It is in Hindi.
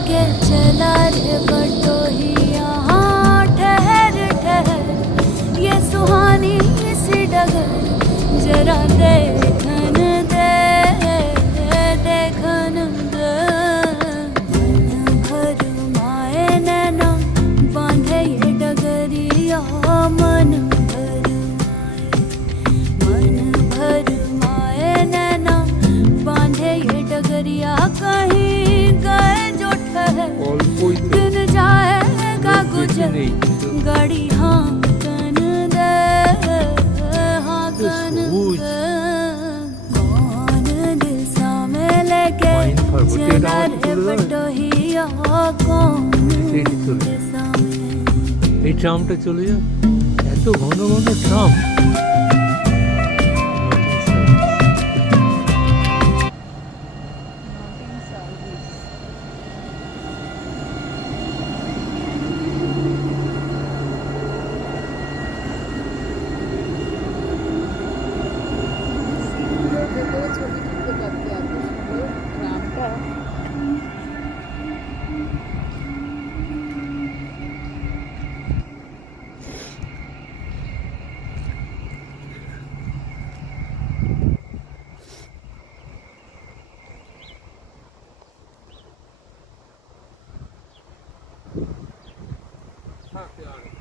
लेके चला रे बटोही यहाँ ठहर ठहर ये सुहानी सी डगर जरा देखन दे देखन दे मन भर माए नैना बांधे ये डगरिया मन भर माए नैना बांधे ये डगरिया कहीं गए जो ठहर दिन जाएगा गुजर गाड़ी हाँ कन दे हाँ कन दे कौन दिशा में लेके चला रे बटोहिया कौन दिशा में এই ট্রামটা চলে যাও এত ঘন ঘন ট্রাম हाँ